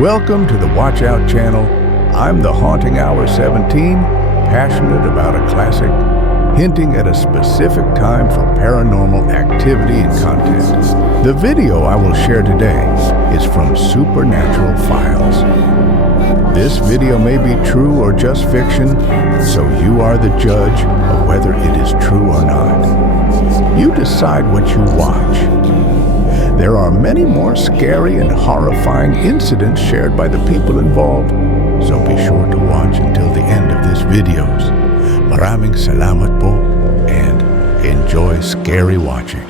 Welcome to the WatchOut channel. I'm the Haunting Hour 17, passionate about a classic, hinting at a specific time for paranormal activity and content. The video I will share today is from Supernatural Files. This video may be true or just fiction, so you are the judge of whether it is true or not. You decide what you watch. There are many more scary and horrifying incidents shared by the people involved, so be sure to watch until the end of this video. Maraming salamat po, and enjoy scary watching.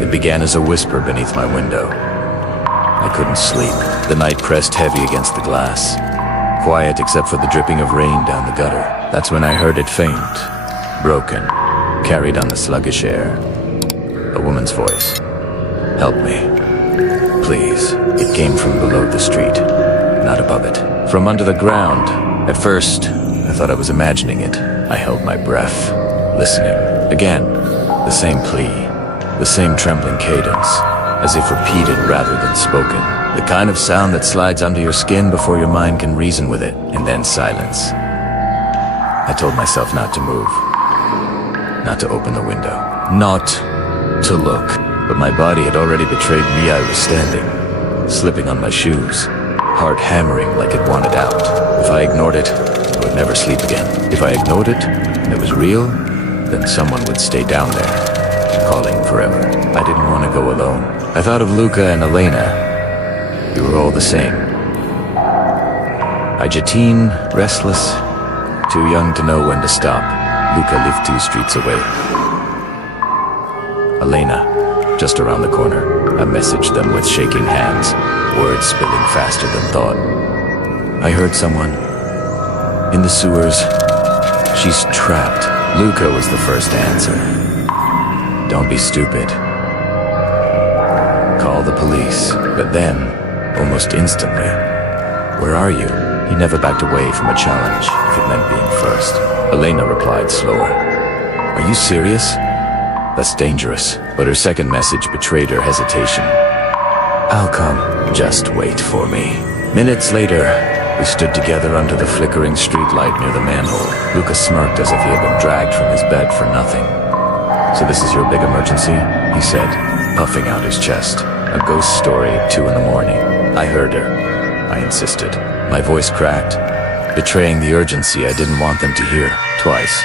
It began as a whisper beneath my window. I couldn't sleep. The night pressed heavy against the glass. Quiet except for the dripping of rain down the gutter. That's when I heard it faint, broken, carried on the sluggish air. A woman's voice. Help me. Please. It came from below the street, not above it. From under the ground. At first, I thought I was imagining it. I held my breath, listening. Again, the same plea, the same trembling cadence, as if repeated rather than spoken. The kind of sound that slides under your skin before your mind can reason with it, and then silence. I told myself not to move, not to open the window, not to look. But my body had already betrayed me. I was standing, slipping on my shoes, heart hammering like it wanted out. If I ignored it, I would never sleep again. If I ignored it, and it was real, then someone would stay down there, calling forever. I didn't want to go alone. I thought of Luca and Elena. We were all the same. Agitatine, restless, too young to know when to stop. Luca lived 2 streets away. Elena, just around the corner. I messaged them with shaking hands, words spilling faster than thought. I heard someone. In the sewers. She's trapped. Luca was the first to answer. Don't be stupid. Call the police. But then, almost instantly, where are you? He never backed away from a challenge, if it meant being first. Elena replied slower. Are you serious? That's dangerous. But her second message betrayed her hesitation. I'll come. Just wait for me. Minutes later, we stood together under the flickering streetlight near the manhole. Lucas smirked as if he had been dragged from his bed for nothing. So this is your big emergency? He said, puffing out his chest. A ghost story at 2 in the morning. I heard her. I insisted. My voice cracked, betraying the urgency I didn't want them to hear. Twice.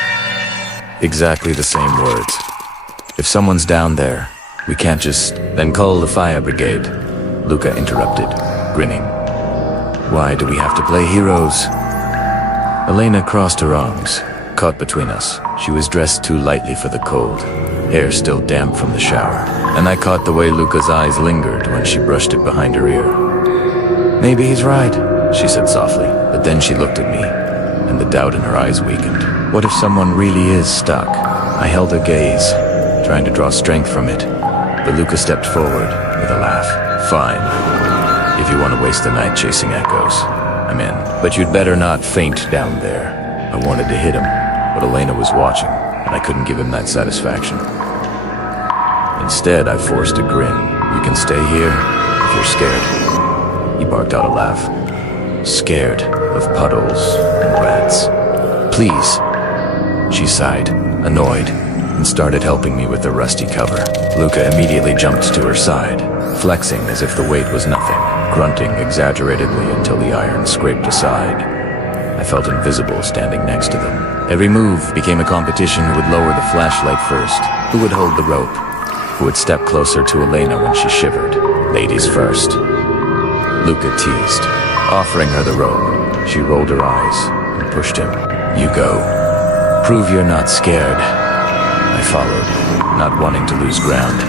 Exactly the same words. If someone's down there, we can't just... Then call the fire brigade. Luca interrupted, grinning. Why do we have to play heroes? Elena crossed her arms, caught between us. She was dressed too lightly for the cold, hair still damp from the shower. And I caught the way Luca's eyes lingered when she brushed it behind her ear. Maybe he's right, she said softly. But then she looked at me, and the doubt in her eyes weakened. What if someone really is stuck? I held her gaze, trying to draw strength from it. But Luca stepped forward with a laugh. Fine. If you want to waste the night chasing echoes, I'm in. But you'd better not faint down there. I wanted to hit him, but Elena was watching, and I couldn't give him that satisfaction. Instead, I forced a grin. You can stay here if you're scared. He barked out a laugh. Scared of puddles and rats. Please. She sighed, annoyed, and started helping me with the rusty cover. Luca immediately jumped to her side, flexing as if the weight was nothing, grunting exaggeratedly until the iron scraped aside. I felt invisible standing next to them. Every move became a competition who would lower the flashlight first, who would hold the rope, who would step closer to Elena when she shivered. Ladies first. Luca teased, offering her the rope. She rolled her eyes and pushed him. You go. Prove you're not scared. I followed, not wanting to lose ground.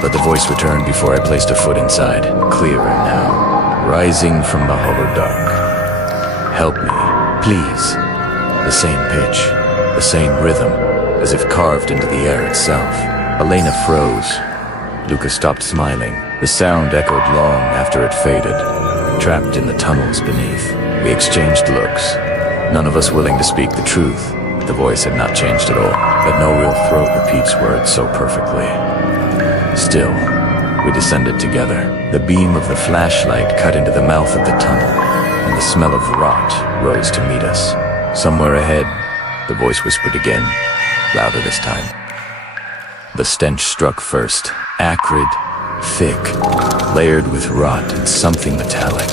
but the voice returned before I placed a foot inside. Clearer now, rising from the hollow dark. Help me, please. The same pitch, the same rhythm, as if carved into the air itself. Elena froze. Luca stopped smiling. The sound echoed long after it faded, trapped in the tunnels beneath. We exchanged looks, none of us willing to speak the truth. The voice had not changed at all, but no real throat repeats words so perfectly. Still, we descended together. The beam of the flashlight cut into the mouth of the tunnel, and the smell of rot rose to meet us. Somewhere ahead, the voice whispered again, louder this time. The stench struck first, acrid, thick, layered with rot and something metallic.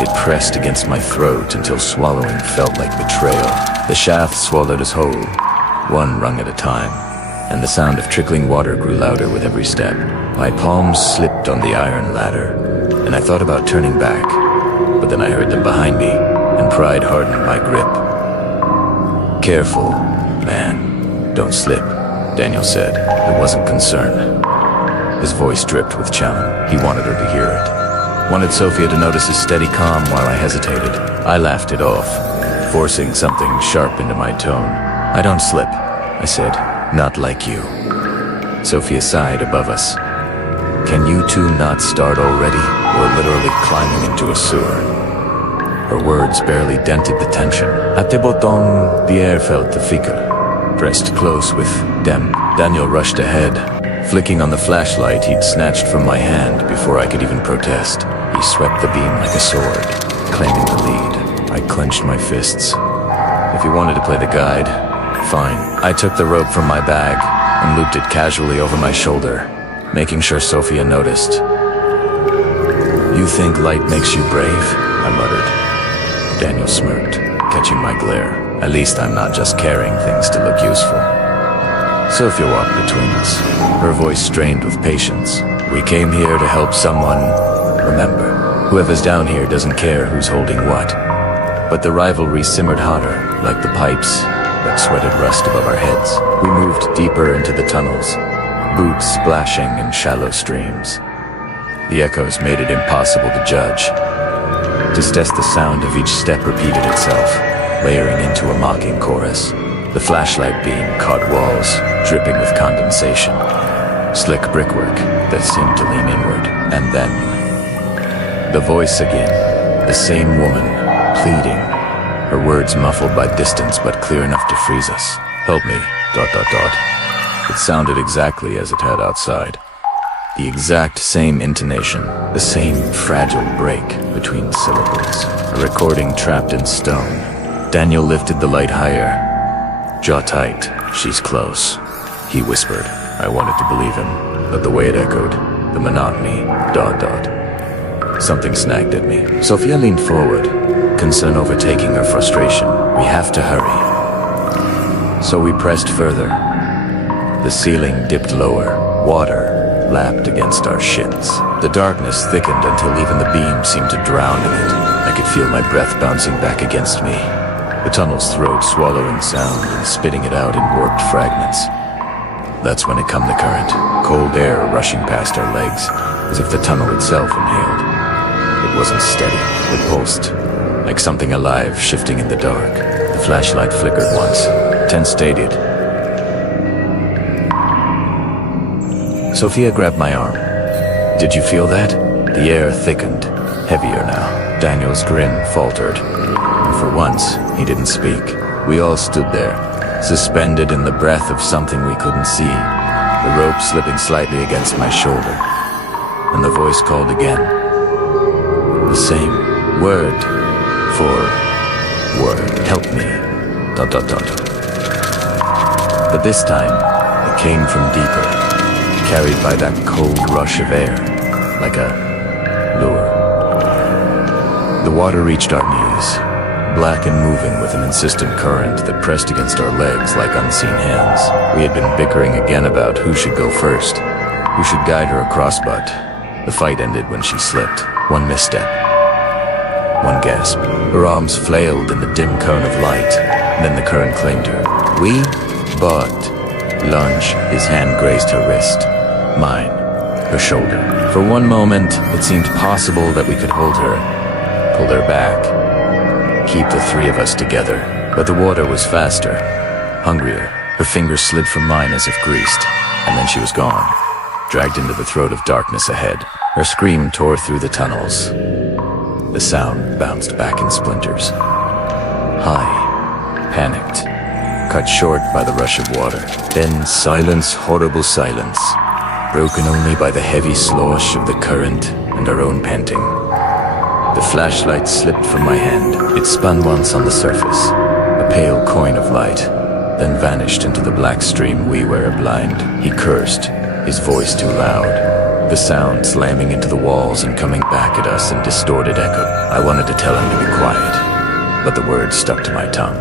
It pressed against my throat until swallowing felt like betrayal. The shaft swallowed us whole, one rung at a time, and the sound of trickling water grew louder with every step. My palms slipped on the iron ladder, and I thought about turning back, but then I heard them behind me, and pride hardened my grip. Careful, man, don't slip, Daniel said. It wasn't concern. His voice dripped with challenge. He wanted her to hear it. Wanted Sophia to notice his steady calm while I hesitated. I laughed it off, forcing something sharp into my tone. I don't slip, I said. Not like you. Sophia sighed above us. Can you two not start already? We're literally climbing into a sewer. Her words barely dented the tension. At the bottom, the air felt thicker, pressed close with them. Daniel rushed ahead, flicking on the flashlight he'd snatched from my hand before I could even protest. He swept the beam like a sword, claiming the lead. I clenched my fists. If he wanted to play the guide, fine. I took the rope from my bag and looped it casually over my shoulder, making sure Sophia noticed. You think light makes you brave? I muttered. Daniel smirked, catching my glare. At least I'm not just carrying things to look useful. Sophia walked between us, her voice strained with patience. We came here to help someone. Remember, whoever's down here doesn't care who's holding what. But the rivalry simmered hotter, like the pipes that sweated rust above our heads. We moved deeper into the tunnels, boots splashing in shallow streams. The echoes made it impossible to judge. To test the sound of each step repeated itself, layering into a mocking chorus. The flashlight beam caught walls, dripping with condensation. Slick brickwork that seemed to lean inward. And then, the voice again. The same woman, pleading. Her words muffled by distance but clear enough to freeze us. Help me, ... It sounded exactly as it had outside. The exact same intonation, the same fragile break between syllables. A recording trapped in stone. Daniel lifted the light higher. Jaw tight, she's close, he whispered. I wanted to believe him, but the way it echoed, the monotony, ... Something snagged at me. Sophia leaned forward, concern overtaking her frustration. We have to hurry. So we pressed further. The ceiling dipped lower, water lapped against our shins. The darkness thickened until even the beam seemed to drown in it. I could feel my breath bouncing back against me. The tunnel's throat swallowing sound and spitting it out in warped fragments. That's when it come the current, cold air rushing past our legs, as if the tunnel itself inhaled. It wasn't steady, it pulsed, like something alive shifting in the dark. The flashlight flickered once, then stayed. Sophia grabbed my arm. Did you feel that? The air thickened, heavier now. Daniel's grin faltered. And for once, he didn't speak. We all stood there, suspended in the breath of something we couldn't see, the rope slipping slightly against my shoulder. And the voice called again. The same word for word. Help me. ... But this time, it came from deeper, carried by that cold rush of air, like a lure. The water reached our knees, black and moving with an insistent current that pressed against our legs like unseen hands. We had been bickering again about who should go first, who should guide her across, but the fight ended when she slipped. One misstep, one gasp. Her arms flailed in the dim cone of light, and then the current claimed her. But lunge, his hand grazed her wrist. Mine. her shoulder. For one moment, it seemed possible that we could hold her, pull her back, keep the three of us together. But the water was faster, hungrier. Her fingers slid from mine as if greased, and then she was gone, dragged into the throat of darkness ahead. Her scream tore through the tunnels. The sound bounced back in splinters. High, panicked, cut short by the rush of water. Then silence, horrible silence, broken only by the heavy slosh of the current and our own panting. The flashlight slipped from my hand. It spun once on the surface, a pale coin of light, then vanished into the black stream we were blind. He cursed, his voice too loud, the sound slamming into the walls and coming back at us in distorted echo. I wanted to tell him to be quiet, but the words stuck to my tongue.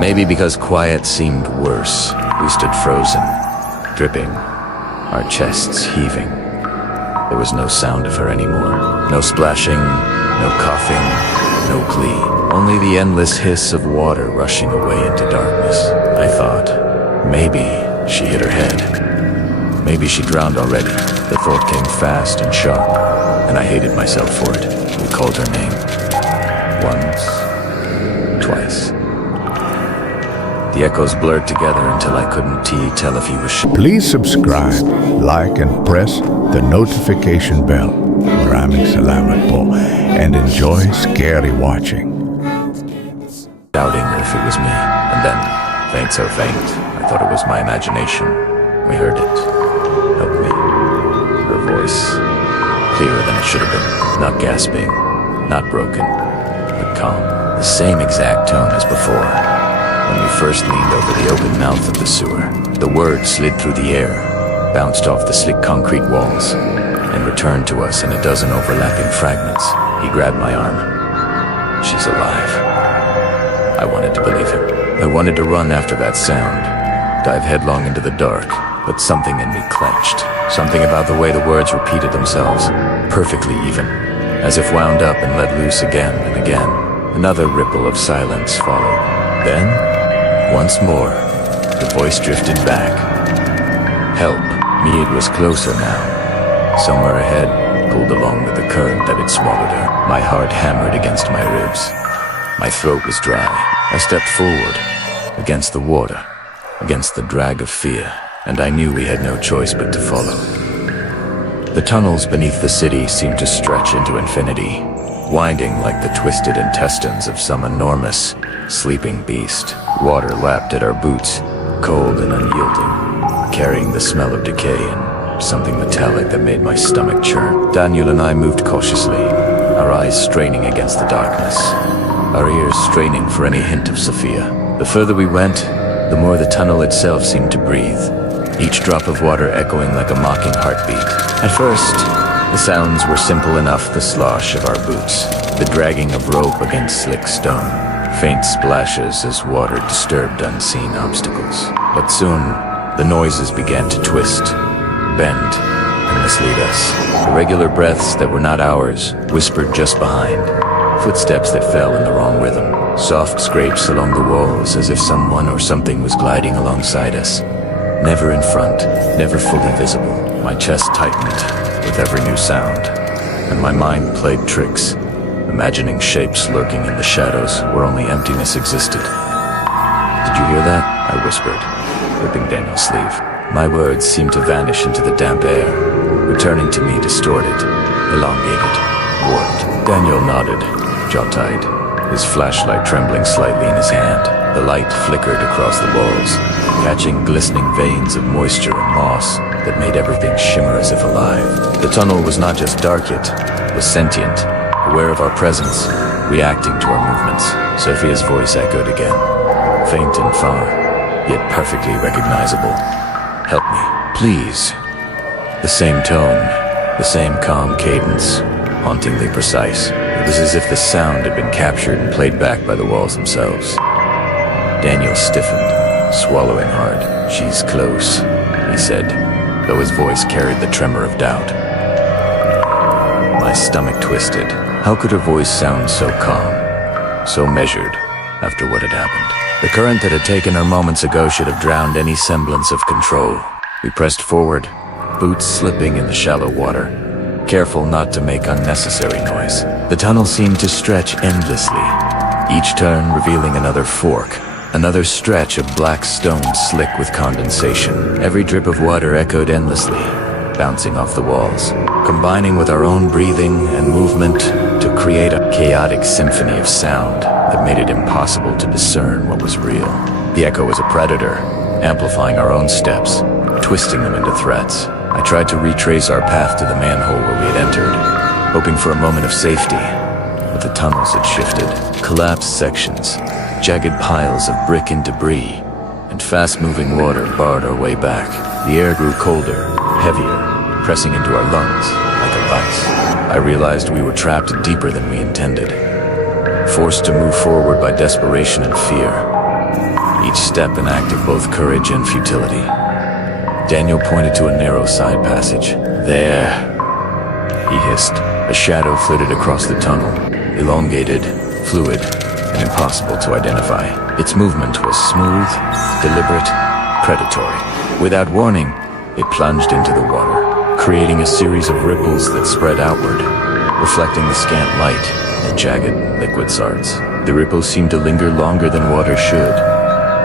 Maybe because quiet seemed worse, we stood frozen, dripping, our chests heaving. There was no sound of her anymore. No splashing, no coughing, no glee. Only the endless hiss of water rushing away into darkness. I thought, maybe she hit her head. Maybe she drowned already. The thought came fast and sharp, and I hated myself for it. We called her name. Once, twice. The echoes blurred together until I couldn't tell if he was Please subscribe, like, and press the notification bell. Maraming salamat po, and enjoy scary watching. doubting if it was me. And then, faint so faint, I thought it was my imagination. We heard it. Help me. Her voice, clearer than it should have been. Not gasping, not broken, but calm. The same exact tone as before. When we first leaned over the open mouth of the sewer, the words slid through the air, bounced off the slick concrete walls, and returned to us in a dozen overlapping fragments. He grabbed my arm. She's alive. I wanted to believe him. I wanted to run after that sound, dive headlong into the dark, but something in me clenched. Something about the way the words repeated themselves, perfectly even, as if wound up and let loose again and again. Another ripple of silence followed. Then, once more, the voice drifted back. Help. Mead was closer now. Somewhere ahead, pulled along with the current that had swallowed her. My heart hammered against my ribs. My throat was dry. I stepped forward, against the water, against the drag of fear, and I knew we had no choice but to follow. The tunnels beneath the city seemed to stretch into infinity, winding like the twisted intestines of some enormous, sleeping beast. Water lapped at our boots, cold and unyielding, carrying the smell of decay and something metallic that made my stomach churn. Daniel and I moved cautiously, our eyes straining against the darkness, our ears straining for any hint of Sophia. The further we went, the more the tunnel itself seemed to breathe, each drop of water echoing like a mocking heartbeat. At first, the sounds were simple enough, the slosh of our boots, the dragging of rope against slick stone, faint splashes as water disturbed unseen obstacles. But soon, the noises began to twist, bend, and mislead us. Irregular breaths that were not ours, whispered just behind, footsteps that fell in the wrong rhythm, soft scrapes along the walls as if someone or something was gliding alongside us. Never in front, never fully visible. My chest tightened with every new sound, and my mind played tricks, imagining shapes lurking in the shadows where only emptiness existed. "Did you hear that?" I whispered, gripping Daniel's sleeve. My words seemed to vanish into the damp air, returning to me distorted, elongated, warped. Daniel nodded, jaw-tight, his flashlight trembling slightly in his hand. The light flickered across the walls, catching glistening veins of moisture and moss that made everything shimmer as if alive. The tunnel was not just dark, it was sentient, aware of our presence, reacting to our movements. Sophia's voice echoed again, faint and far, yet perfectly recognizable. "Help me, please." The same tone, the same calm cadence, hauntingly precise. It was as if the sound had been captured and played back by the walls themselves. Daniel stiffened, swallowing hard. "She's close," he said, though his voice carried the tremor of doubt. My stomach twisted. How could her voice sound so calm, so measured, after what had happened? The current that had taken her moments ago should have drowned any semblance of control. We pressed forward, boots slipping in the shallow water, careful not to make unnecessary noise. The tunnel seemed to stretch endlessly, each turn revealing another fork, another stretch of black stone slick with condensation. Every drip of water echoed endlessly, bouncing off the walls, combining with our own breathing and movement to create a chaotic symphony of sound that made it impossible to discern what was real. The echo was a predator, amplifying our own steps, twisting them into threats. I tried to retrace our path to the manhole where we had entered, hoping for a moment of safety, but the tunnels had shifted. Collapsed sections, jagged piles of brick and debris, and fast-moving water barred our way back. The air grew colder, heavier, pressing into our lungs like a vice. I realized we were trapped deeper than we intended, forced to move forward by desperation and fear, each step an act of both courage and futility. Daniel pointed to a narrow side passage. "There," he hissed. A shadow flitted across the tunnel, elongated, fluid, and impossible to identify. Its movement was smooth, deliberate, predatory. Without warning, it plunged into the water, creating a series of ripples that spread outward, reflecting the scant light and jagged liquid shards. The ripples seemed to linger longer than water should,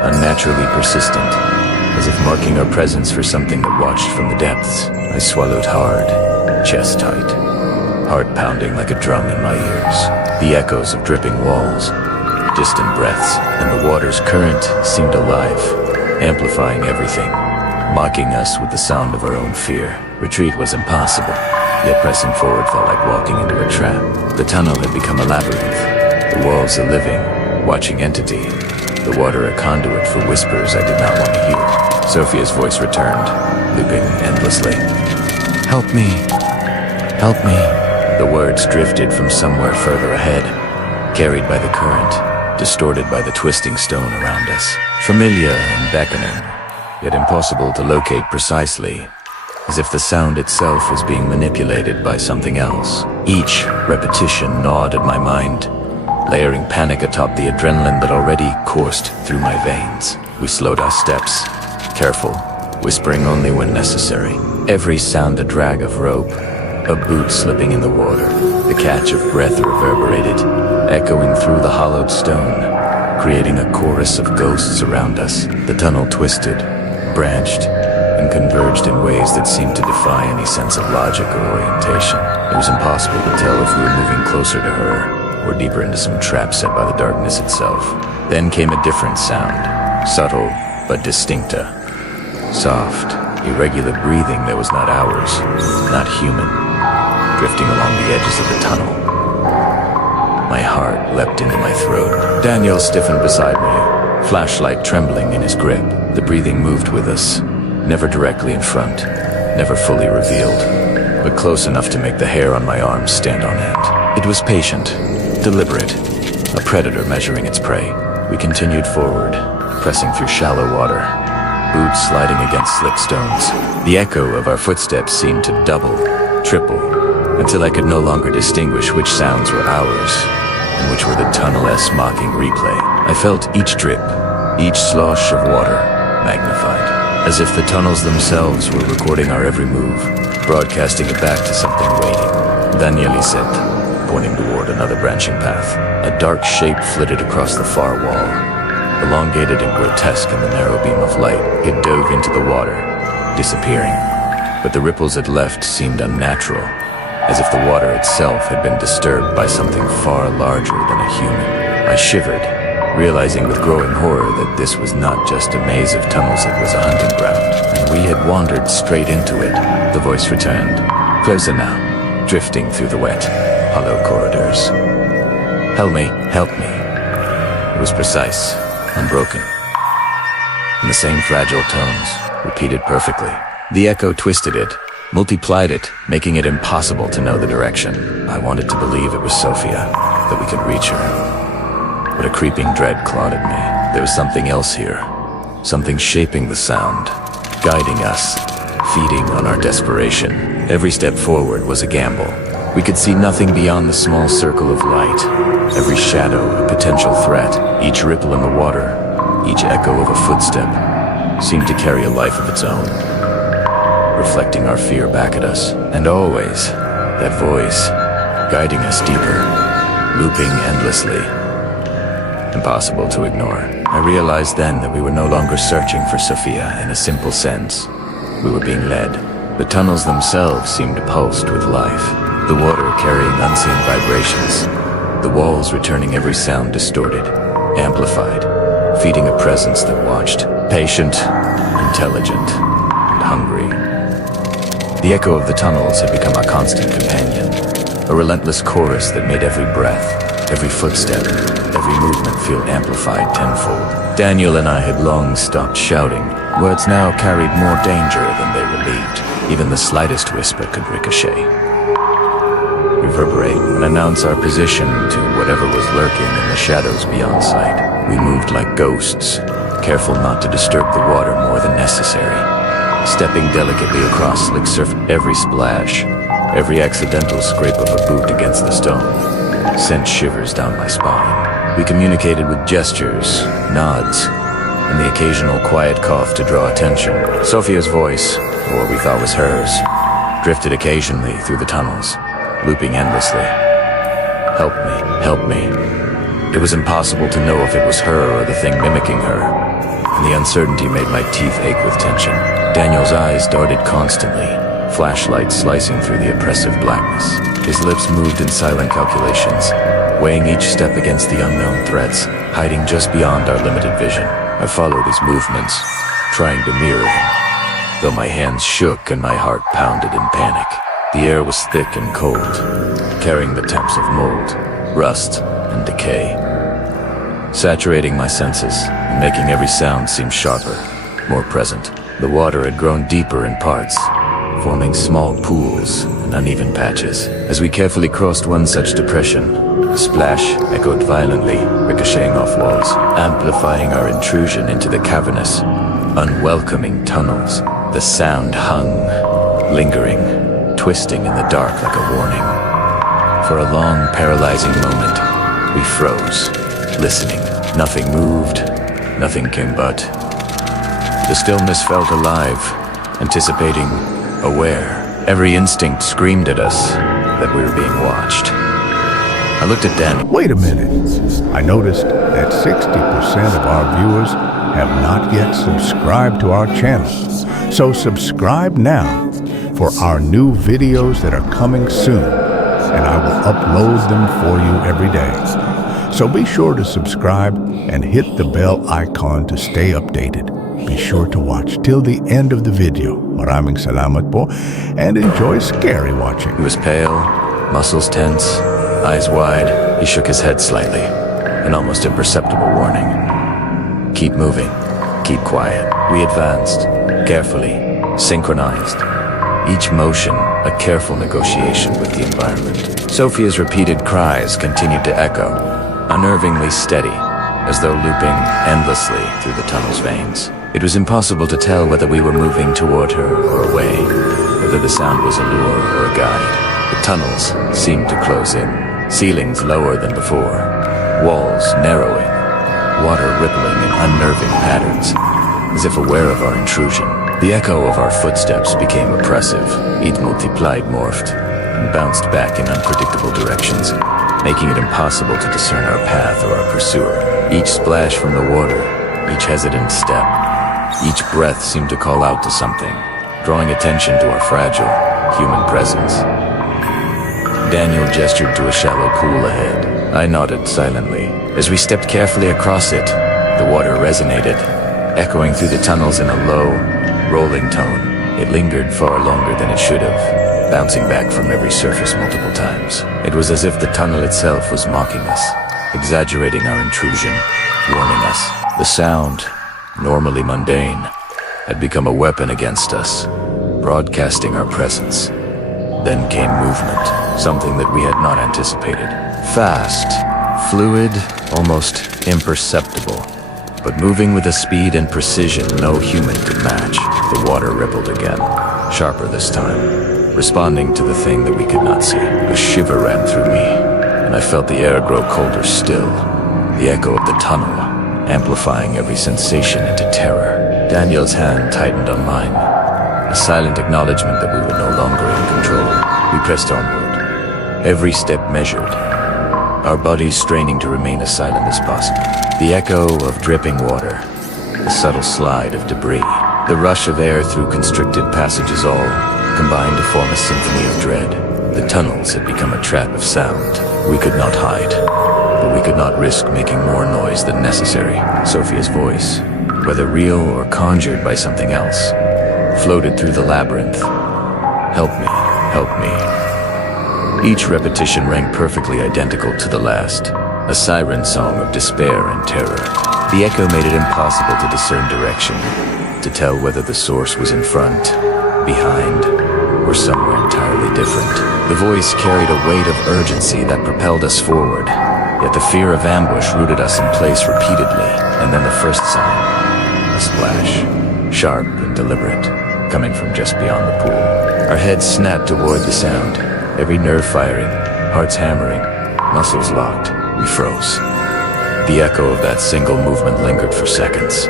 unnaturally persistent, as if marking our presence for something that watched from the depths. I swallowed hard, chest tight, heart pounding like a drum in my ears. The echoes of dripping walls, distant breaths, and the water's current seemed alive, amplifying everything, mocking us with the sound of our own fear. Retreat was impossible, yet pressing forward felt like walking into a trap. The tunnel had become a labyrinth, the walls a living, watching entity, the water a conduit for whispers I did not want to hear. Sophia's voice returned, looping endlessly. "Help me! Help me!" The words drifted from somewhere further ahead, carried by the current, distorted by the twisting stone around us. Familiar and beckoning, yet impossible to locate precisely, as if the sound itself was being manipulated by something else. Each repetition gnawed at my mind, layering panic atop the adrenaline that already coursed through my veins. We slowed our steps, careful, whispering only when necessary. Every sound a drag of rope, a boot slipping in the water, the catch of breath reverberated, echoing through the hollowed stone, creating a chorus of ghosts around us. The tunnel twisted, branched, and converged in ways that seemed to defy any sense of logic or orientation. It was impossible to tell if we were moving closer to her or deeper into some trap set by the darkness itself. Then came a different sound, subtle but distincta. Soft, irregular breathing that was not ours, not human, drifting along the edges of the tunnel. My heart leapt into my throat. Daniel stiffened beside me, flashlight trembling in his grip. The breathing moved with us, never directly in front, never fully revealed, but close enough to make the hair on my arms stand on end. It was patient, deliberate, a predator measuring its prey. We continued forward, pressing through shallow water, boots sliding against slick stones. The echo of our footsteps seemed to double, triple, until I could no longer distinguish which sounds were ours and which were the tunnel-esque mocking replay. I felt each drip, each slosh of water, magnified, as if the tunnels themselves were recording our every move, broadcasting it back to something waiting. Daniel said, pointing toward another branching path. A dark shape flitted across the far wall, elongated and grotesque in the narrow beam of light. It dove into the water, disappearing. But the ripples it left seemed unnatural, as if the water itself had been disturbed by something far larger than a human. I shivered, realizing with growing horror that this was not just a maze of tunnels, it was a hunting ground, and we had wandered straight into it. The voice returned, closer now, drifting through the wet, hollow corridors. "Help me, help me." It was precise, unbroken, in the same fragile tones, repeated perfectly. The echo twisted it, multiplied it, making it impossible to know the direction. I wanted to believe it was Sophia, that we could reach her. But a creeping dread clawed at me. There was something else here, something shaping the sound, guiding us, feeding on our desperation. Every step forward was a gamble. We could see nothing beyond the small circle of light, every shadow a potential threat. Each ripple in the water, each echo of a footstep, seemed to carry a life of its own. reflecting our fear back at us. And always, that voice, guiding us deeper, looping endlessly. Impossible to ignore. I realized then that we were no longer searching for Sophia in a simple sense. We were being led. The tunnels themselves seemed pulsed with life, the water carrying unseen vibrations, the walls returning every sound distorted, amplified, feeding a presence that watched, patient, intelligent, and hungry. The echo of the tunnels had become our constant companion, a relentless chorus that made every breath, every footstep, every movement feel amplified tenfold. Daniel and I had long stopped shouting. Words now carried more danger than they relieved. Even the slightest whisper could ricochet, reverberate, and announce our position to whatever was lurking in the shadows beyond sight. We moved like ghosts, careful not to disturb the water more than necessary, stepping delicately across slick surf. Every splash, every accidental scrape of a boot against the stone sent shivers down my spine. We communicated with gestures, nods, and the occasional quiet cough to draw attention. Sophia's voice, or what we thought was hers, drifted occasionally through the tunnels, looping endlessly. Help me, help me. It was impossible to know if it was her or the thing mimicking her, and the uncertainty made my teeth ache with tension. Daniel's eyes darted constantly, flashlights slicing through the oppressive blackness. His lips moved in silent calculations, weighing each step against the unknown threats, hiding just beyond our limited vision. I followed his movements, trying to mirror him, though my hands shook and my heart pounded in panic. The air was thick and cold, carrying the temps of mold, rust, and decay, saturating my senses and making every sound seem sharper, more present. The water had grown deeper in parts, forming small pools and uneven patches. As we carefully crossed one such depression, the splash echoed violently, ricocheting off walls, amplifying our intrusion into the cavernous, unwelcoming tunnels. The sound hung, lingering, twisting in the dark like a warning. For a long, paralyzing moment, we froze, listening. Nothing moved, nothing came but. The stillness felt alive, anticipating, aware. Every instinct screamed at us that we were being watched. I looked at Dan. Wait a minute. I noticed that 60% of our viewers have not yet subscribed to our channel. So subscribe now for our new videos that are coming soon, and I will upload them for you every day. So be sure to subscribe and hit the bell icon to stay updated. Be sure to watch till the end of the video. Maraming salamat po, and enjoy scary watching. He was pale, muscles tense, eyes wide. He shook his head slightly, an almost imperceptible warning. Keep moving, keep quiet. We advanced, carefully, synchronized. Each motion, a careful negotiation with the environment. Sophia's repeated cries continued to echo, unnervingly steady, as though looping endlessly through the tunnel's veins. It was impossible to tell whether we were moving toward her or away, whether the sound was a lure or a guide. The tunnels seemed to close in, ceilings lower than before, walls narrowing, water rippling in unnerving patterns, as if aware of our intrusion. The echo of our footsteps became oppressive. Each multiplied, morphed, and bounced back in unpredictable directions, making it impossible to discern our path or our pursuer. Each splash from the water, each hesitant step, each breath seemed to call out to something, drawing attention to our fragile, human presence. Daniel gestured to a shallow pool ahead. I nodded silently. As we stepped carefully across it, the water resonated, echoing through the tunnels in a low, rolling tone. It lingered far longer than it should have, bouncing back from every surface multiple times. It was as if the tunnel itself was mocking us, exaggerating our intrusion, warning us. The sound, normally mundane, had become a weapon against us, broadcasting our presence. Then came movement, something that we had not anticipated. Fast, fluid, almost imperceptible, but moving with a speed and precision no human could match. The water rippled again, sharper this time, responding to the thing that we could not see. A shiver ran through me, and I felt the air grow colder still, the echo of the tunnel amplifying every sensation into terror. Daniel's hand tightened on mine, a silent acknowledgement that we were no longer in control. We pressed onward, every step measured, our bodies straining to remain as silent as possible. The echo of dripping water, the subtle slide of debris, the rush of air through constricted passages all combined to form a symphony of dread. The tunnels had become a trap of sound. We could not hide, but we could not risk making more noise than necessary. Sophia's voice, whether real or conjured by something else, floated through the labyrinth. Help me, help me. Each repetition rang perfectly identical to the last, a siren song of despair and terror. The echo made it impossible to discern direction, to tell whether the source was in front, behind, or somewhere entirely different. The voice carried a weight of urgency that propelled us forward, yet the fear of ambush rooted us in place repeatedly. And then the first sign, a splash, sharp and deliberate, coming from just beyond the pool. Our heads snapped toward the sound, every nerve firing, hearts hammering, muscles locked. We froze. The echo of that single movement lingered for seconds,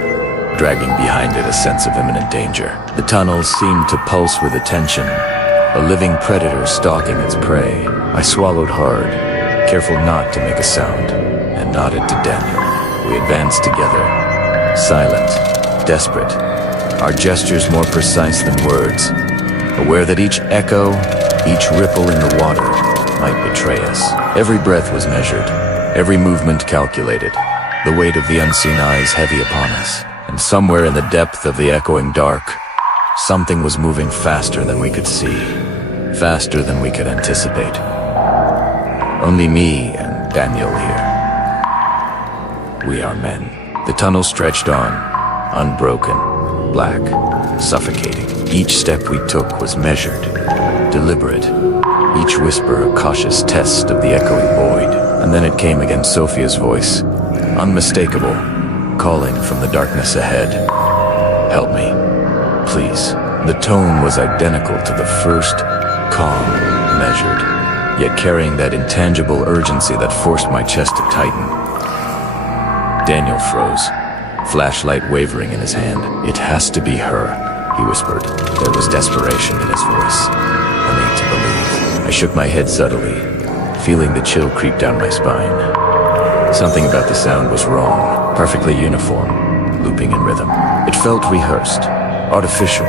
dragging behind it a sense of imminent danger. The tunnels seemed to pulse with attention, a living predator stalking its prey. I swallowed hard, careful not to make a sound, and nodded to Daniel. We advanced together, silent, desperate, our gestures more precise than words, aware that each echo, each ripple in the water might betray us. Every breath was measured, every movement calculated, the weight of the unseen eyes heavy upon us. And somewhere in the depth of the echoing dark, something was moving faster than we could see, faster than we could anticipate. Only me and Daniel here. We are men. The tunnel stretched on, unbroken, black, suffocating. Each step we took was measured, deliberate, each whisper a cautious test of the echoing void. And then it came again, Sophia's voice, unmistakable, calling from the darkness ahead. Help me, please. The tone was identical to the first, calm, measured, yet carrying that intangible urgency that forced my chest to tighten. Daniel froze, flashlight wavering in his hand. It has to be her, he whispered. There was desperation in his voice, a need to believe. I shook my head subtly, feeling the chill creep down my spine. Something about the sound was wrong, perfectly uniform, looping in rhythm. It felt rehearsed, artificial,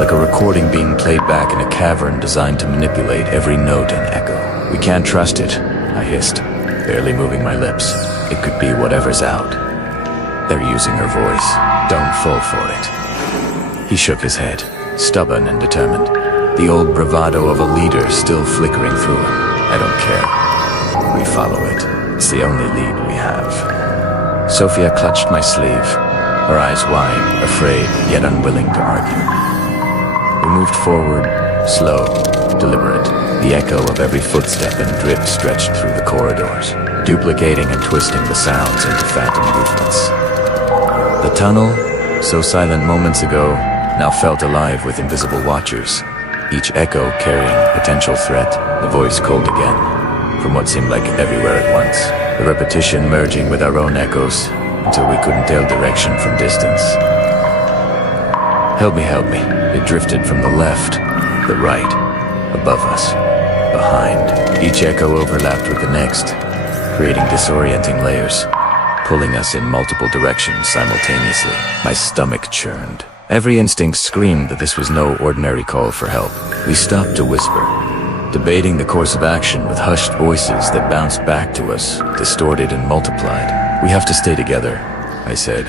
like a recording being played back in a cavern designed to manipulate every note and echo. We can't trust it, I hissed, barely moving my lips. It could be whatever's out. They're using her voice. Don't fall for it. He shook his head, stubborn and determined, the old bravado of a leader still flickering through him. I don't care. We follow it. It's the only lead we have. Sophia clutched my sleeve, her eyes wide, afraid yet unwilling to argue. We moved forward, slow, deliberate. The echo of every footstep and drip stretched through the corridors, duplicating and twisting the sounds into phantom movements. The tunnel, so silent moments ago, now felt alive with invisible watchers, each echo carrying potential threat. The voice called again, from what seemed like everywhere at once, the repetition merging with our own echoes until we couldn't tell direction from distance. Help me, help me. It drifted from the left, the right, above us, behind. Each echo overlapped with the next, creating disorienting layers, pulling us in multiple directions simultaneously. My stomach churned. Every instinct screamed that this was no ordinary call for help. We stopped to whisper, debating the course of action with hushed voices that bounced back to us, distorted and multiplied. We have to stay together, I said,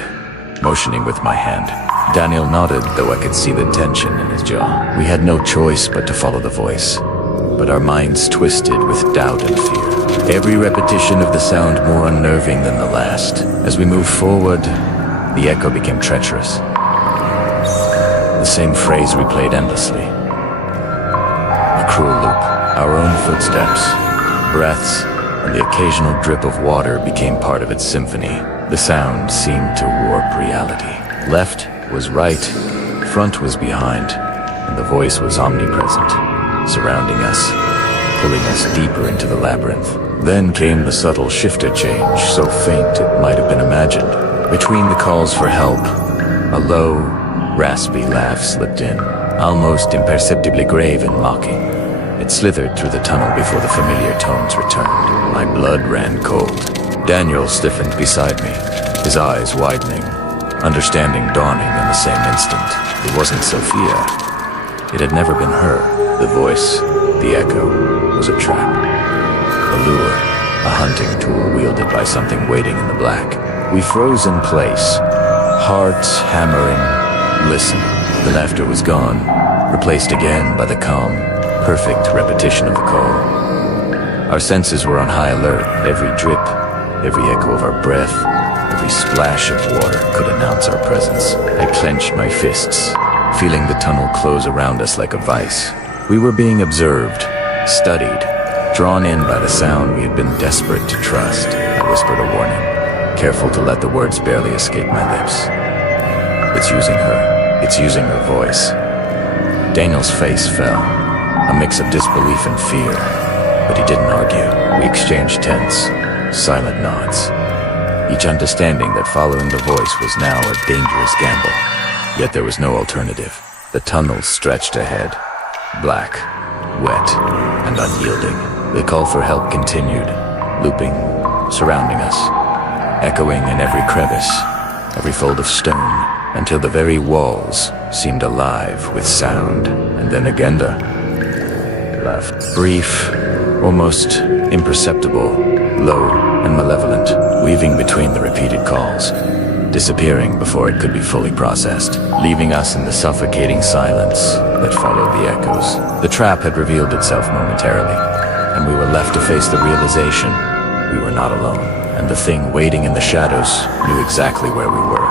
motioning with my hand. Daniel nodded, though I could see the tension in his jaw. We had no choice but to follow the voice, but our minds twisted with doubt and fear. Every repetition of the sound more unnerving than the last. As we moved forward, the echo became treacherous. The same phrase replayed endlessly. A cruel loop. Our own footsteps, breaths, and the occasional drip of water became part of its symphony. The sound seemed to warp reality. Left was right, front was behind, and the voice was omnipresent, surrounding us, pulling us deeper into the labyrinth. Then came the subtle shifter change, so faint it might have been imagined. Between the calls for help, a low, raspy laugh slipped in. almost imperceptibly grave and mocking. It slithered through the tunnel before the familiar tones returned. My blood ran cold. Daniel stiffened beside me, his eyes widening, understanding dawning in the same instant. It wasn't Sophia. It had never been her. The voice, the echo, was a trap. A lure, a hunting tool wielded by something waiting in the black. We froze in place, hearts hammering, listening. The laughter was gone, replaced again by the calm, perfect repetition of the call. Our senses were on high alert. Every drip, every echo of our breath, every splash of water could announce our presence. I clenched my fists, feeling the tunnel close around us like a vice. We were being observed, studied, drawn in by the sound we had been desperate to trust. I whispered a warning, careful to let the words barely escape my lips. It's using her. It's using her voice. Daniel's face fell, a mix of disbelief and fear, but he didn't argue. We exchanged tense, silent nods, each understanding that following the voice was now a dangerous gamble. Yet there was no alternative. The tunnel stretched ahead, black, wet, and unyielding. The call for help continued, looping, surrounding us, echoing in every crevice, every fold of stone, until the very walls seemed alive with sound. And then Agenda left. Brief, almost imperceptible, low and malevolent, weaving between the repeated calls, disappearing before it could be fully processed, leaving us in the suffocating silence that followed the echoes. The trap had revealed itself momentarily, and we were left to face the realization we were not alone, and the thing waiting in the shadows knew exactly where we were.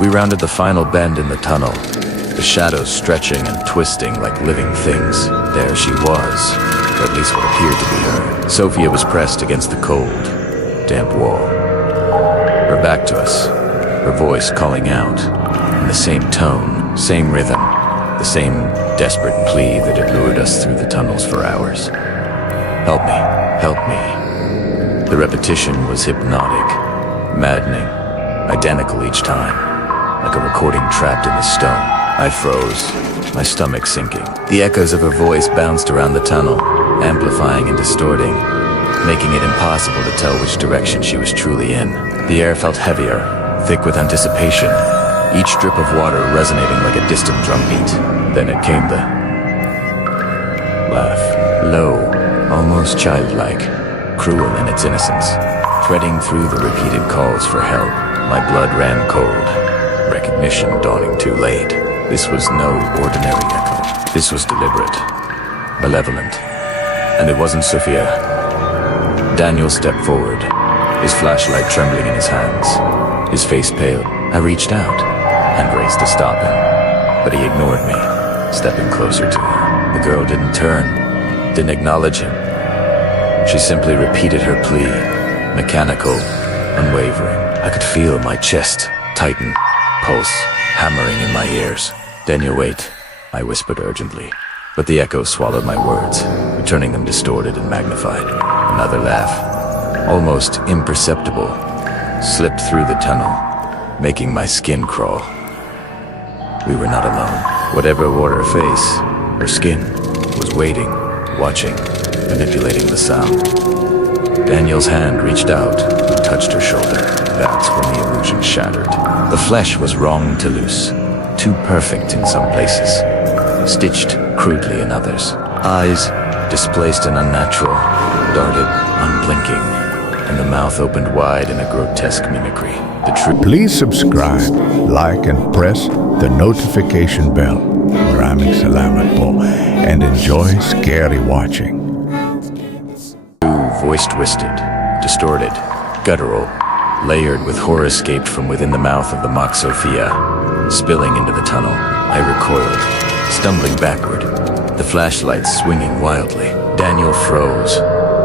We rounded the final bend in the tunnel, the shadows stretching and twisting like living things. There she was, or at least what appeared to be her. Sophia was pressed against the cold, damp wall, her back to us, her voice calling out, in the same tone, same rhythm, the same desperate plea that had lured us through the tunnels for hours. Help me, help me. The repetition was hypnotic, maddening, identical each time, like a recording trapped in the stone. I froze, my stomach sinking. The echoes of her voice bounced around the tunnel, amplifying and distorting, making it impossible to tell which direction she was truly in. The air felt heavier, thick with anticipation, each drip of water resonating like a distant drumbeat. Then it came, the laugh, low, almost childlike, cruel in its innocence, threading through the repeated calls for help. My blood ran cold, recognition dawning too late. This was no ordinary echo. This was deliberate, malevolent, and it wasn't Sophia. Daniel stepped forward, his flashlight trembling in his hands, his face pale. I reached out, hand raised to stop him, but he ignored me, stepping closer to her. The girl didn't turn, didn't acknowledge him. She simply repeated her plea, mechanical, unwavering. I could feel my chest tighten, pulse hammering in my ears. Daniel, wait, I whispered urgently, but the echo swallowed my words, returning them distorted and magnified. Another laugh, almost imperceptible, slipped through the tunnel, making my skin crawl. We were not alone. Whatever wore her face, her skin, was waiting, watching, manipulating the sound. Daniel's hand reached out and touched her shoulder. That's when the illusion shattered. The flesh was wrong to loose, too perfect in some places, stitched crudely in others. Eyes, displaced and unnatural, darted, unblinking, and the mouth opened wide in a grotesque mimicry. The truth. Please subscribe, like, and press the notification bell. Maraming Salamat po, and enjoy scary watching. Voice twisted, distorted, guttural, layered with horror escaped from within the mouth of the mock Sophia, spilling into the tunnel. I recoiled, stumbling backward, the flashlight swinging wildly. Daniel froze,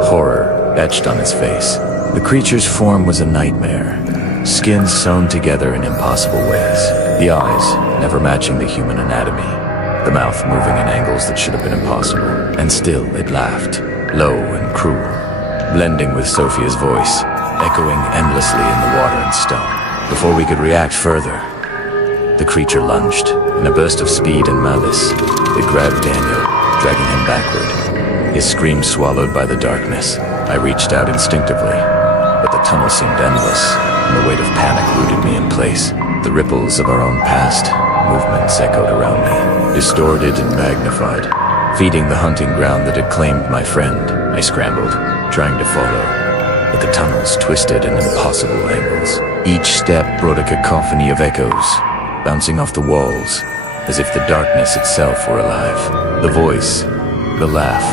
horror etched on his face. The creature's form was a nightmare, skin sewn together in impossible ways, the eyes never matching the human anatomy, the mouth moving in angles that should have been impossible. And still it laughed, low and cruel, blending with Sophia's voice, echoing endlessly in the water and stone. Before we could react further, The creature lunged. In a burst of speed and malice, it grabbed Daniel, dragging him backward. His scream swallowed by the darkness. I reached out instinctively, but the tunnel seemed endless, and the weight of panic rooted me in place. The ripples of our own past movements echoed around me, distorted and magnified, feeding the hunting ground that had claimed my friend. I scrambled, trying to follow, but the tunnels twisted in impossible angles. Each step brought a cacophony of echoes, bouncing off the walls, as if the darkness itself were alive. The voice, the laugh,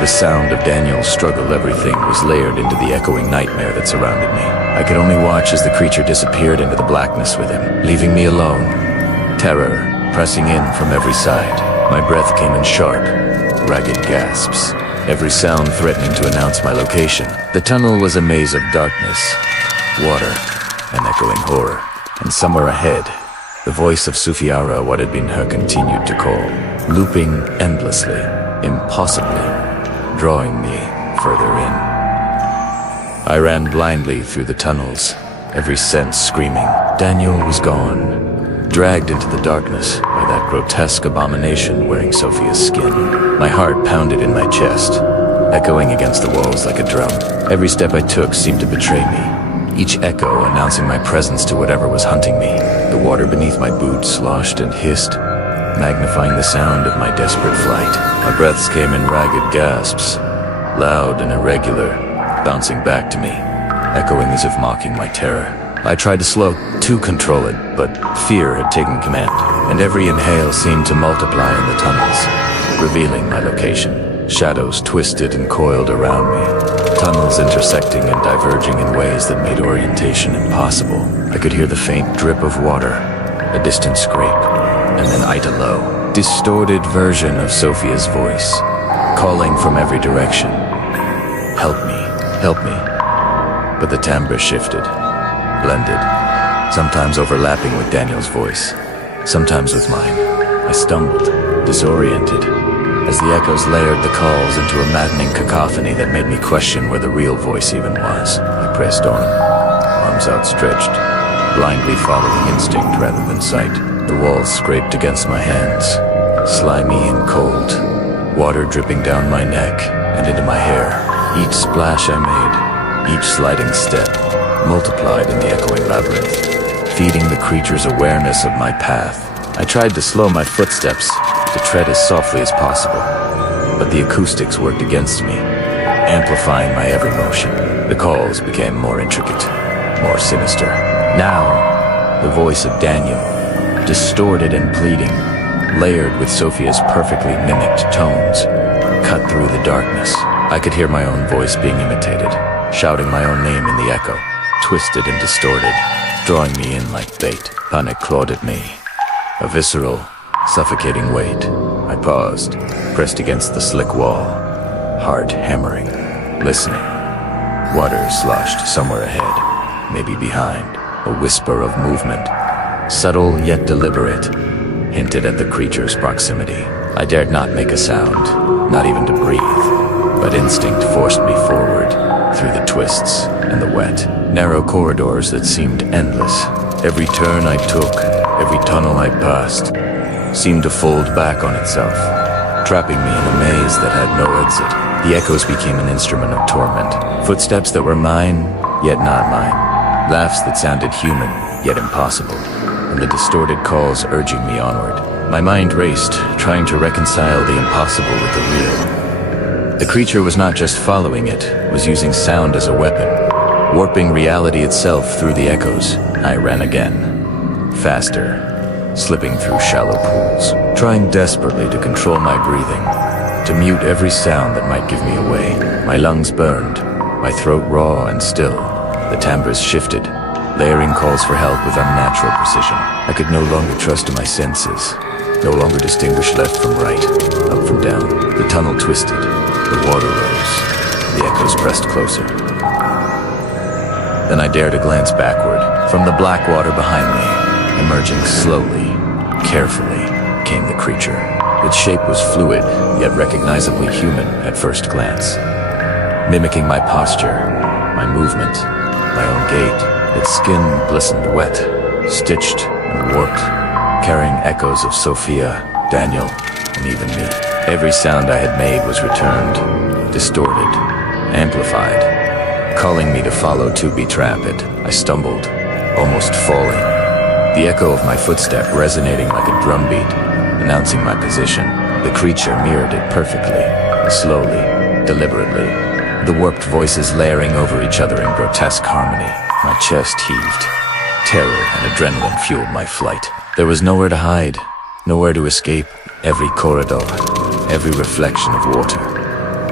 the sound of Daniel's struggle, everything was layered into the echoing nightmare that surrounded me. I could only watch as the creature disappeared into the blackness with him, leaving me alone, terror pressing in from every side. My breath came in sharp, ragged gasps, every sound threatening to announce my location. The tunnel was a maze of darkness, water, and echoing horror. And somewhere ahead, the voice of Sufiara, what had been her, continued to call, looping endlessly, impossibly, drawing me further in. I ran blindly through the tunnels, every sense screaming. Daniel was gone, dragged into the darkness by that grotesque abomination wearing Sophia's skin. My heart pounded in my chest, echoing against the walls like a drum. Every step I took seemed to betray me, each echo announcing my presence to whatever was hunting me. The water beneath my boots sloshed and hissed, magnifying the sound of my desperate flight. My breaths came in ragged gasps, loud and irregular, bouncing back to me, echoing as if mocking my terror. I tried to control it, but fear had taken command, and every inhale seemed to multiply in the tunnels, revealing my location. Shadows twisted and coiled around me, tunnels intersecting and diverging in ways that made orientation impossible. I could hear the faint drip of water, a distant scrape, and then Ida low, distorted version of Sophia's voice, calling from every direction. Help me, help me. But the timbre shifted, blended, sometimes overlapping with Daniel's voice, sometimes with mine. I stumbled, disoriented, as the echoes layered the calls into a maddening cacophony that made me question where the real voice even was. I pressed on, arms outstretched, blindly following instinct rather than sight. The walls scraped against my hands, slimy and cold, water dripping down my neck and into my hair. Each splash I made, each sliding step, multiplied in the echoing labyrinth, feeding the creature's awareness of my path. I tried to slow my footsteps, to tread as softly as possible, but the acoustics worked against me, amplifying my every motion. The calls became more intricate, more sinister. Now, the voice of Daniel, distorted and pleading, layered with Sophia's perfectly mimicked tones, cut through the darkness. I could hear my own voice being imitated, shouting my own name in the echo, twisted and distorted, drawing me in like bait. Panic clawed at me, a visceral, suffocating weight. I paused, pressed against the slick wall, heart hammering, listening. Water sloshed somewhere ahead, maybe behind. A whisper of movement, subtle yet deliberate, hinted at the creature's proximity. I dared not make a sound, not even to breathe, but instinct forced me forward, through the twists and the wet, narrow corridors that seemed endless. Every turn I took, every tunnel I passed, seemed to fold back on itself, trapping me in a maze that had no exit. The echoes became an instrument of torment, footsteps that were mine, yet not mine, laughs that sounded human, yet impossible, and the distorted calls urging me onward. My mind raced, trying to reconcile the impossible with the real. The creature was not just following it, was using sound as a weapon, warping reality itself through the echoes. I ran again, faster, slipping through shallow pools, trying desperately to control my breathing, to mute every sound that might give me away. My lungs burned, my throat raw and still. The timbres shifted, layering calls for help with unnatural precision. I could no longer trust to my senses, no longer distinguish left from right, up from down. The tunnel twisted, the water rose, the echoes pressed closer. Then I dared a glance backward. From the black water behind me, emerging slowly, carefully, came the creature. Its shape was fluid, yet recognizably human at first glance. Mimicking my posture, my movement, my own gait, its skin glistened wet, stitched and warped, carrying echoes of Sophia, Daniel, and even me. Every sound I had made was returned, distorted, amplified, calling me to follow to be trapped. I stumbled, almost falling, the echo of my footstep resonating like a drumbeat, announcing my position. The creature mirrored it perfectly, slowly, deliberately, the warped voices layering over each other in grotesque harmony. My chest heaved. Terror and adrenaline fueled my flight. There was nowhere to hide, nowhere to escape. Every corridor, every reflection of water,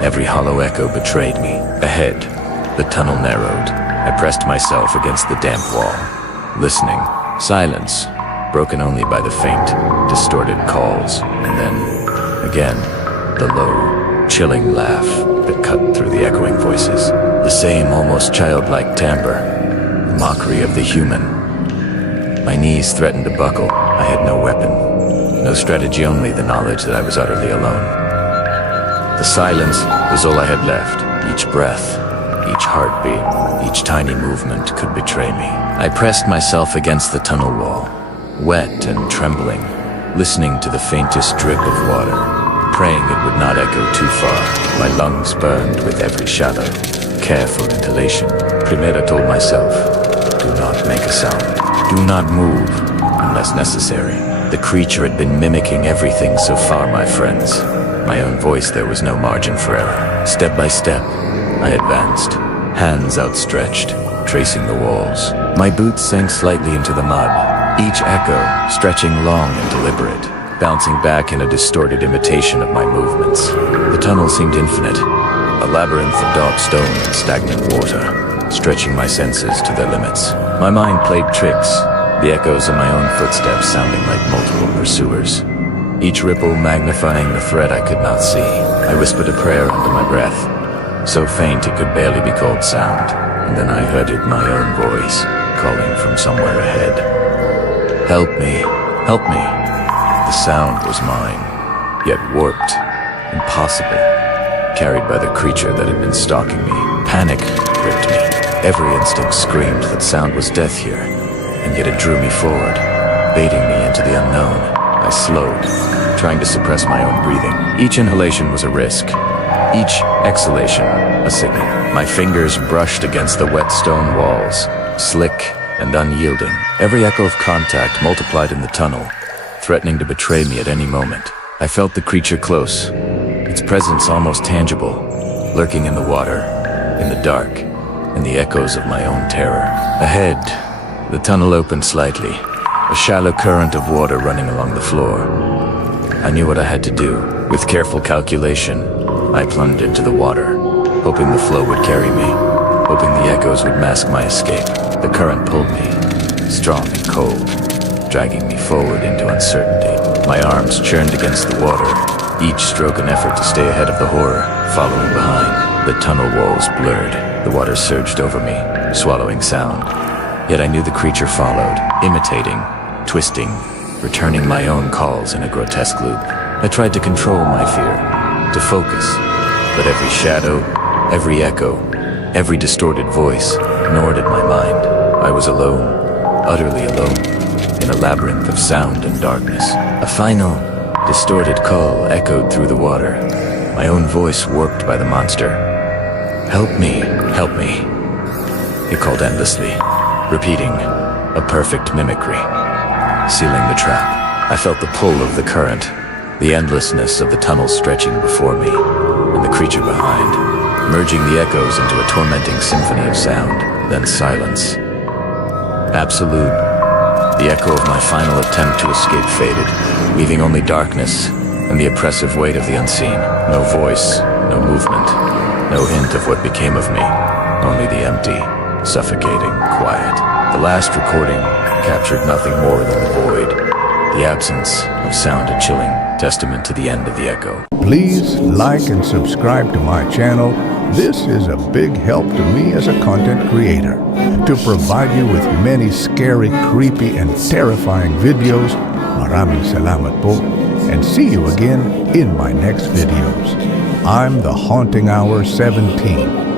every hollow echo betrayed me. Ahead, the tunnel narrowed. I pressed myself against the damp wall, listening. Silence, broken only by the faint, distorted calls. And then, again, the low, chilling laugh that cut through the echoing voices. The same almost childlike timbre, the mockery of the human. My knees threatened to buckle. I had no weapon, no strategy, only the knowledge that I was utterly alone. The silence was all I had left. Each breath, each heartbeat, each tiny movement could betray me. I pressed myself against the tunnel wall, wet and trembling, listening to the faintest drip of water, praying it would not echo too far. My lungs burned with every shadow. Careful inhalation. Primera told myself, do not make a sound. Do not move unless necessary. The creature had been mimicking everything so far, my friends. My own voice, there was no margin for error. Step by step, I advanced, hands outstretched, tracing the walls. My boots sank slightly into the mud, each echo stretching long and deliberate, bouncing back in a distorted imitation of my movements. The tunnel seemed infinite, a labyrinth of dark stone and stagnant water, stretching my senses to their limits. My mind played tricks, the echoes of my own footsteps sounding like multiple pursuers, each ripple magnifying the threat I could not see. I whispered a prayer under my breath, so faint it could barely be called sound, and then I heard it, my own voice, calling from somewhere ahead. Help me, help me. The sound was mine, yet warped, impossible, carried by the creature that had been stalking me. Panic gripped me. Every instinct screamed that sound was death here, and yet it drew me forward, baiting me into the unknown. I slowed, trying to suppress my own breathing. Each inhalation was a risk, each exhalation a signal. My fingers brushed against the wet stone walls, slick and unyielding. Every echo of contact multiplied in the tunnel, threatening to betray me at any moment. I felt the creature close, its presence almost tangible, lurking in the water, in the dark, in the echoes of my own terror. Ahead, the tunnel opened slightly, a shallow current of water running along the floor. I knew what I had to do. With careful calculation, I plunged into the water, hoping the flow would carry me, hoping the echoes would mask my escape. The current pulled me, strong and cold, dragging me forward into uncertainty. My arms churned against the water, each stroke an effort to stay ahead of the horror, following behind. The tunnel walls blurred, the water surged over me, swallowing sound. Yet I knew the creature followed, imitating, twisting, returning my own calls in a grotesque loop. I tried to control my fear, to focus, but every shadow, every echo, every distorted voice gnawed at my mind. I was alone, utterly alone, in a labyrinth of sound and darkness. A final, distorted call echoed through the water, my own voice warped by the monster. Help me, help me. It called endlessly, repeating, a perfect mimicry, sealing the trap. I felt the pull of the current, the endlessness of the tunnel stretching before me, and the creature behind, merging the echoes into a tormenting symphony of sound, then silence. Absolute. The echo of my final attempt to escape faded, leaving only darkness and the oppressive weight of the unseen. No voice, no movement, no hint of what became of me, only the empty, suffocating quiet. The last recording captured nothing more than the void, the absence of sound, a chilling testament to the end of the echo. Please like and subscribe to my channel. This is a big help to me as a content creator, to provide you with many scary, creepy, and terrifying videos. Maraming salamat po, and see you again in my next videos. I'm the Haunting Hour 17.